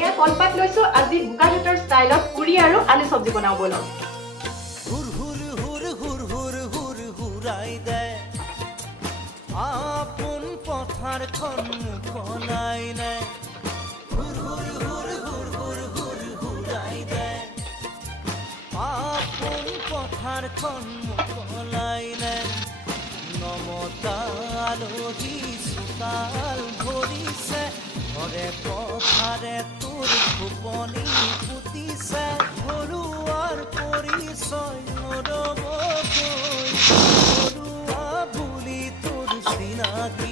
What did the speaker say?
এয়া কলপাত লৈছো আজি বোকাঘাটৰ ষ্টাইলত পুৰি আৰু আলু চব্জি বনাও বলক হুৰ হুৰ হুৰ হুৰ হুৰ হুৰ হুৰাই দে আপোন পথাৰখন মুকলাই নাই হুৰ হুৰ হুৰ হুৰ হুৰ হুৰ হুৰাই দে আপোন পথাৰখন মুকলাই নাই নমতা আলহী চোতাল ভৰিছে ঘৰে পথাৰে তোৰ ফুপনি পুতিছে ঘৰুৱাৰ পৰিচয় নৰবকৈ ঘৰুৱা বুলি তোৰ চিনাকি